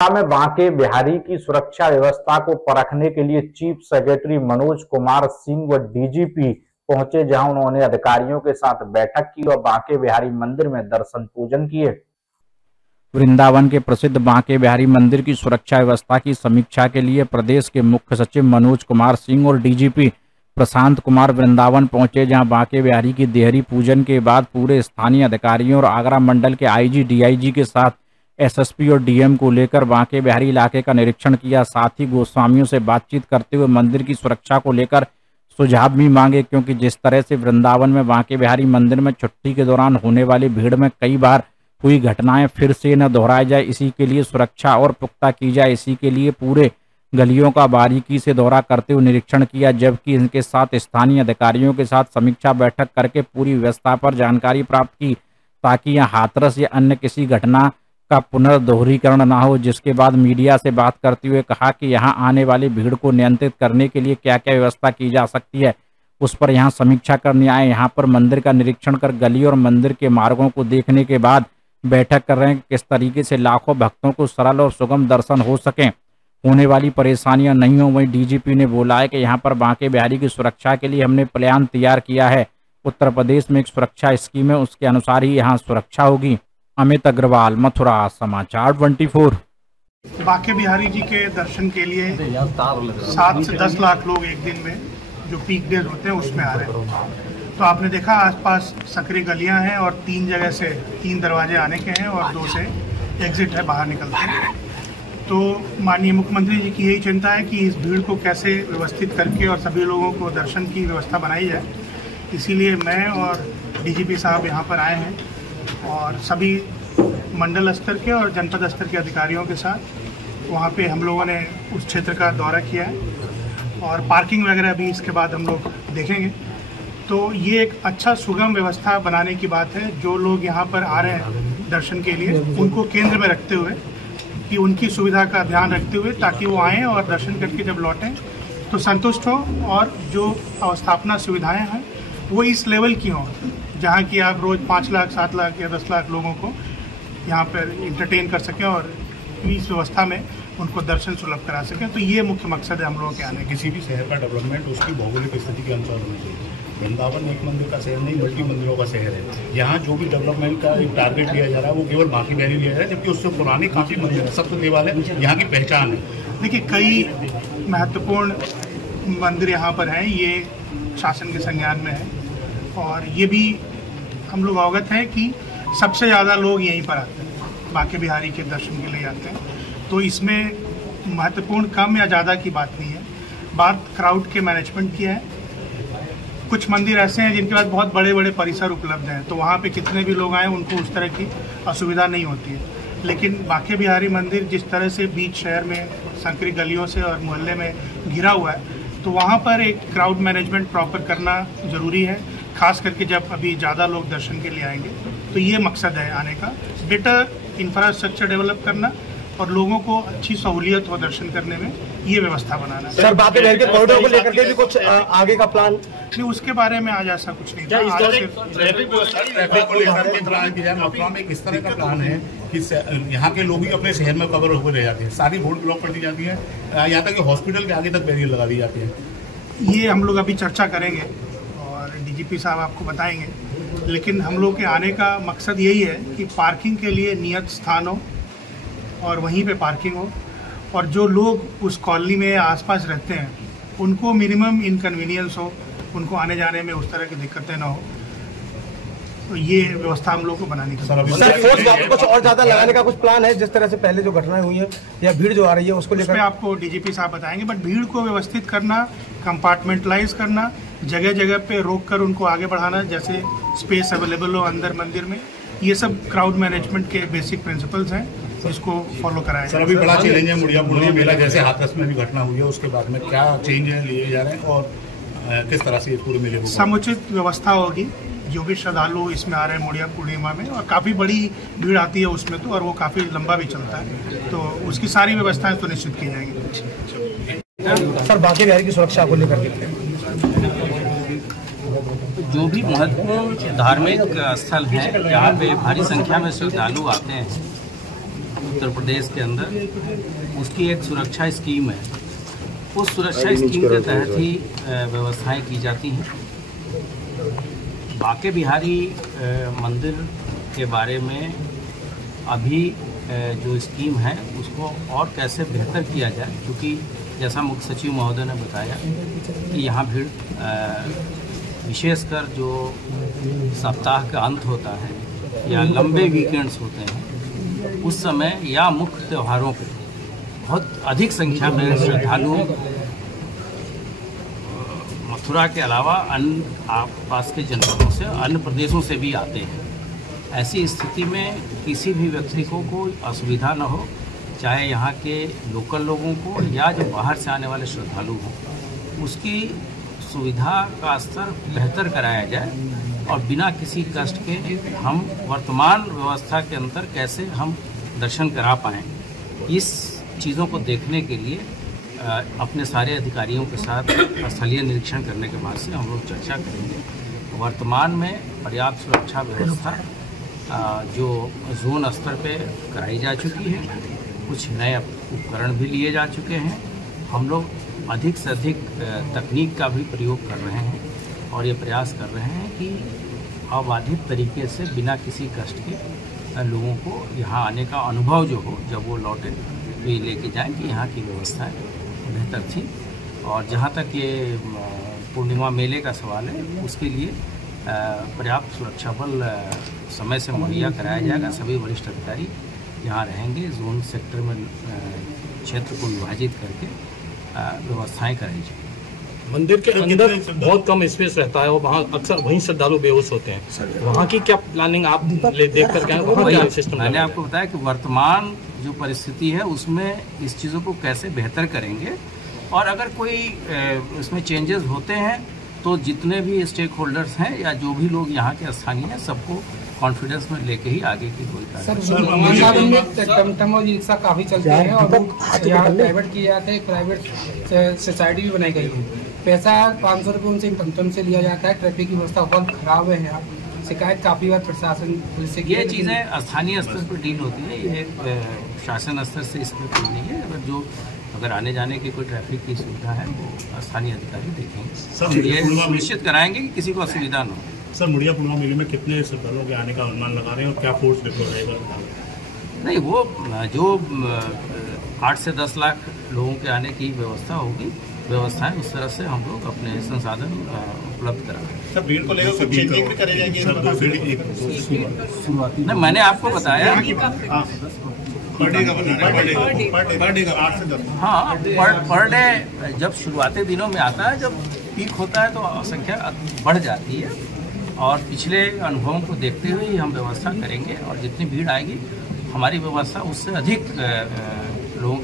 में बांके बिहारी की सुरक्षा व्यवस्था को परखने के लिए चीफ सेक्रेटरी मनोज कुमार सिंह व डीजीपी पहुंचे, जहां उन्होंने अधिकारियों के साथ बैठक की और बांके बिहारी मंदिर में दर्शन पूजन किए। वृंदावन के प्रसिद्ध बांके बिहारी मंदिर की सुरक्षा व्यवस्था की समीक्षा के लिए प्रदेश के मुख्य सचिव मनोज कुमार सिंह और डीजीपी प्रशांत कुमार वृंदावन पहुंचे, जहां बांके बिहारी की देहरी पूजन के बाद पूरे स्थानीय अधिकारियों और आगरा मंडल के आईजी, डीआईजी के साथ एसएसपी और डीएम को लेकर बांके बिहारी इलाके का निरीक्षण किया। साथ ही गोस्वामियों से बातचीत करते हुए मंदिर की सुरक्षा को लेकर सुझाव भी मांगे, क्योंकि जिस तरह से वृंदावन में बांके बिहारी मंदिर में छुट्टी के दौरान होने वाली भीड़ में कई बार हुई घटनाएं फिर से न दोहराई जाए, इसी के लिए सुरक्षा और पुख्ता की जाए। इसी के लिए पूरे गलियों का बारीकी से दौरा करते हुए निरीक्षण किया, जबकि इनके साथ स्थानीय अधिकारियों के साथ समीक्षा बैठक करके पूरी व्यवस्था पर जानकारी प्राप्त की, ताकि यहां हाथरस या अन्य किसी घटना का पुनर्दोहरीकरण न हो। जिसके बाद मीडिया से बात करते हुए कहा कि यहां आने वाली भीड़ को नियंत्रित करने के लिए क्या क्या व्यवस्था की जा सकती है, उस पर यहां समीक्षा करने आए। यहां पर मंदिर का निरीक्षण कर गली और मंदिर के मार्गों को देखने के बाद बैठक कर रहे हैं कि किस तरीके से लाखों भक्तों को सरल और सुगम दर्शन हो सके, होने वाली परेशानियां नहीं हो। वहीं डीजीपी ने बोला है कि यहां पर बांके बिहारी की सुरक्षा के लिए हमने प्लान तैयार किया है। उत्तर प्रदेश में एक सुरक्षा स्कीम है, उसके अनुसार ही यहाँ सुरक्षा होगी। अमित अग्रवाल, मथुरा, समाचार 24। बांके बिहारी जी के दर्शन के लिए 7 से 10 लाख लोग एक दिन में, जो पीक डेज होते हैं, उसमें आ रहे हैं। तो आपने देखा आसपास सकरी गलियां हैं और 3 जगह से 3 दरवाजे आने के हैं और 2 से एग्जिट है, बाहर निकलते हैं। तो माननीय मुख्यमंत्री जी की यही चिंता है कि इस भीड़ को कैसे व्यवस्थित करके और सभी लोगों को दर्शन की व्यवस्था बनाई जाए। इसीलिए मैं और डीजीपी साहब यहाँ पर आए हैं और सभी मंडल स्तर के और जनपद स्तर के अधिकारियों के साथ वहाँ पे हम लोगों ने उस क्षेत्र का दौरा किया है और पार्किंग वगैरह भी इसके बाद हम लोग देखेंगे। तो ये एक अच्छा सुगम व्यवस्था बनाने की बात है। जो लोग यहाँ पर आ रहे हैं दर्शन के लिए, उनको केंद्र में रखते हुए, कि उनकी सुविधा का ध्यान रखते हुए, ताकि वो आएँ और दर्शन करके जब लौटें तो संतुष्ट हो और जो अवस्थापना सुविधाएँ हैं वो इस लेवल की हों, जहाँ की आप रोज़ 5 लाख, 7 लाख या 10 लाख लोगों को यहाँ पर इंटरटेन कर सकें और इस व्यवस्था में उनको दर्शन सुलभ करा सकें। तो ये मुख्य मकसद है हम लोगों के आने। किसी भी शहर का डेवलपमेंट उसकी भौगोलिक स्थिति के अनुसार होना चाहिए। वृंदावन एक मंदिर का शहर नहीं, मल्टी मंदिरों का शहर है। यहाँ जो भी डेवलपमेंट का एक टारगेट लिया जा रहा है वो केवल बांके बिहारी लिया जा रहा है, जबकि उससे पुराने काफ़ी मंदिर है, सप्त देवालय यहाँ की पहचान है। देखिए, कई महत्वपूर्ण मंदिर यहाँ पर हैं, ये शासन के संज्ञान में है और ये भी हम लोग अवगत हैं कि सबसे ज़्यादा लोग यहीं पर आते हैं, बांके बिहारी के दर्शन के लिए आते हैं। तो इसमें महत्वपूर्ण कम या ज़्यादा की बात नहीं है, बात क्राउड के मैनेजमेंट की है। कुछ मंदिर ऐसे हैं जिनके पास बहुत बड़े बड़े परिसर उपलब्ध हैं, तो वहाँ पे कितने भी लोग आएँ उनको उस तरह की असुविधा नहीं होती है। लेकिन बांके बिहारी मंदिर जिस तरह से बीच शहर में संकरी गलियों से और मोहल्ले में घिरा हुआ है, तो वहाँ पर एक क्राउड मैनेजमेंट प्रॉपर करना ज़रूरी है, खास करके जब अभी ज़्यादा लोग दर्शन के लिए आएंगे। तो ये मकसद है आने का, बेटर इंफ्रास्ट्रक्चर डेवलप करना और लोगों को अच्छी सहूलियत हो दर्शन करने में, ये व्यवस्था बनाना। सर, बांके बिहारी के कॉरिडोर को लेकर के भी कुछ आगे का प्लान नहीं, उसके बारे में आज ऐसा कुछ नहीं था। ट्रैफिक को लेकर के प्लान किया जाए। मथुरा में इस तरह का प्लान है कि यहाँ के लोग ही अपने शहर में कवर होकर रह जाते हैं, सारी रोड ब्लॉक कर दी जाती है, यहाँ तक कि हॉस्पिटल के आगे तक बैरियर लगा दी जाती है। ये हम लोग अभी चर्चा करेंगे और डीजीपी साहब आपको बताएंगे, लेकिन हम लोग के आने का मकसद यही है कि पार्किंग के लिए नियत स्थान हो और वहीं पे पार्किंग हो, और जो लोग उस कॉलोनी में आसपास रहते हैं उनको मिनिमम इनकन्वीनियंस हो, उनको आने जाने में उस तरह की दिक्कतें ना हो। तो ये व्यवस्था हम लोग को बनानी है। सर, फोर्स वापस कुछ और ज़्यादा लगाने का कुछ प्लान है, जिस तरह से पहले जो घटनाएं हुई है या भीड़ जो आ रही है उसको लेकर? आपको डीजीपी साहब बताएंगे, बट भीड़ को व्यवस्थित करना, कंपार्टमेंटलाइज करना, जगह जगह पे रोक कर उनको आगे बढ़ाना, जैसे स्पेस अवेलेबल हो अंदर मंदिर में, ये सब क्राउड मैनेजमेंट के बेसिक प्रिंसिपल्स हैं, इसको फॉलो कराएं। सर, अभी बड़ा चैलेंज है मुड़िया मेला, जैसे हाथरस में भी घटना हुई है, उसके बाद में क्या चेंज लिए जा रहे हैं और किस तरह से ये पूरे मेले को? समुचित व्यवस्था होगी। जो भी श्रद्धालु इसमें आ रहे हैं मुड़िया पूर्णिमा में, और काफ़ी बड़ी भीड़ आती है उसमें तो, और वो काफ़ी लंबा भी चलता है, तो उसकी सारी व्यवस्थाएं तो निश्चित की जाएंगी। सर, बांके बिहारी की सुरक्षा को लेकर के जो भी महत्वपूर्ण धार्मिक स्थल हैं जहाँ पे भारी संख्या में श्रद्धालु आते हैं, उत्तर प्रदेश के अंदर उसकी एक सुरक्षा स्कीम है। उस सुरक्षा स्कीम के तहत ही व्यवस्थाएं की जाती हैं। बांके बिहारी मंदिर के बारे में अभी जो स्कीम है उसको और कैसे बेहतर किया जाए, क्योंकि जैसा मुख्य सचिव महोदय ने बताया कि यहाँ भीड़ विशेषकर जो सप्ताह का अंत होता है या लंबे वीकेंड्स होते हैं उस समय या मुख्य त्योहारों पर बहुत अधिक संख्या में श्रद्धालु मथुरा के अलावा अन्य आसपास के जनपदों से, अन्य प्रदेशों से भी आते हैं। ऐसी स्थिति में किसी भी व्यक्ति को कोई असुविधा न हो, चाहे यहाँ के लोकल लोगों को या जो बाहर से आने वाले श्रद्धालु हों, उसकी सुविधा का स्तर बेहतर कराया जाए और बिना किसी कष्ट के हम वर्तमान व्यवस्था के अंदर कैसे हम दर्शन करा पाएँ, इस चीज़ों को देखने के लिए अपने सारे अधिकारियों के साथ स्थलीय निरीक्षण करने के बाद से हम लोग चर्चा करेंगे। वर्तमान में पर्याप्त सुरक्षा व्यवस्था जो जोन स्तर पे कराई जा चुकी है, कुछ नए उपकरण भी लिए जा चुके हैं। हम लोग अधिक से अधिक तकनीक का भी प्रयोग कर रहे हैं और ये प्रयास कर रहे हैं कि अबाधित तरीके से बिना किसी कष्ट के लोगों को यहाँ आने का अनुभव जो हो, जब वो लौटे तो ये लेके जाएं कि यहाँ की व्यवस्थाएं बेहतर थी। और जहाँ तक ये पूर्णिमा मेले का सवाल है, उसके लिए पर्याप्त सुरक्षा बल समय से मुहैया कराया जाएगा। सभी वरिष्ठ अधिकारी यहाँ रहेंगे। जोन सेक्टर में क्षेत्र को विभाजित करके व्यवस्थाएं कराई जाएंगी। मंदिर के अंदर बहुत कम स्पेस रहता है और वहाँ अक्सर वहीं श्रद्धालु बेहोश होते हैं। वहाँ की क्या प्लानिंग आप देख कर के वहाँ क्या सिस्टम? मैंने आपको बताया कि वर्तमान जो परिस्थिति है उसमें इस चीज़ों को कैसे बेहतर करेंगे, और अगर कोई इसमें चेंजेस होते हैं तो जितने भी स्टेक होल्डर्स हैं या जो भी लोग यहाँ के स्थानीय हैं, सबको कॉन्फिडेंस में लेके ही आगे की कोई टमटम और रिक्शा काफ़ी चलते हैं और यहाँ प्राइवेट किए जाते हैं। प्राइवेट सोसाइटी भी बनाई गई है। पैसा 500 रुपये उनसे टमटम से लिया जाता है। ट्रैफिक की व्यवस्था बहुत खराब है यहाँ। शिकायत काफ़ी बार प्रशासन पुलिस से ये चीज़ें स्थानीय स्तर पर डील होती है, ये शासन स्तर से इस पर कोई नहीं है। अगर आने जाने की कोई ट्रैफिक की सुविधा है वो स्थानीय अधिकारी देखेंगे। ये सुनिश्चित कराएंगे कि किसी को असुविधा न हो। सर, मुड़िया पूर्णिमा मेले में कितने श्रद्धालुओं के आने का अनुमान लगा रहे हैं और क्या फोर्स डिप्लॉय रहेगा? नहीं, वो जो 8 से 10 लाख लोगों के आने की व्यवस्था होगी, व्यवस्थाएं उस तरह से हम लोग अपने संसाधन उपलब्ध कराएंगे। सर, भीड़ को लेकर कुछ चेंजिंग भी करे जाएंगे? नहीं, मैंने आपको बताया पर डे का पर डे का 8 से 10। हाँ, पर डे जब शुरुआती दिनों में आता है, जब पीक होता है तो संख्या बढ़ जाती है और पिछले अनुभवों को देखते हुए ही हम व्यवस्था करेंगे और जितनी भीड़ आएगी हमारी व्यवस्था उससे अधिक लोगों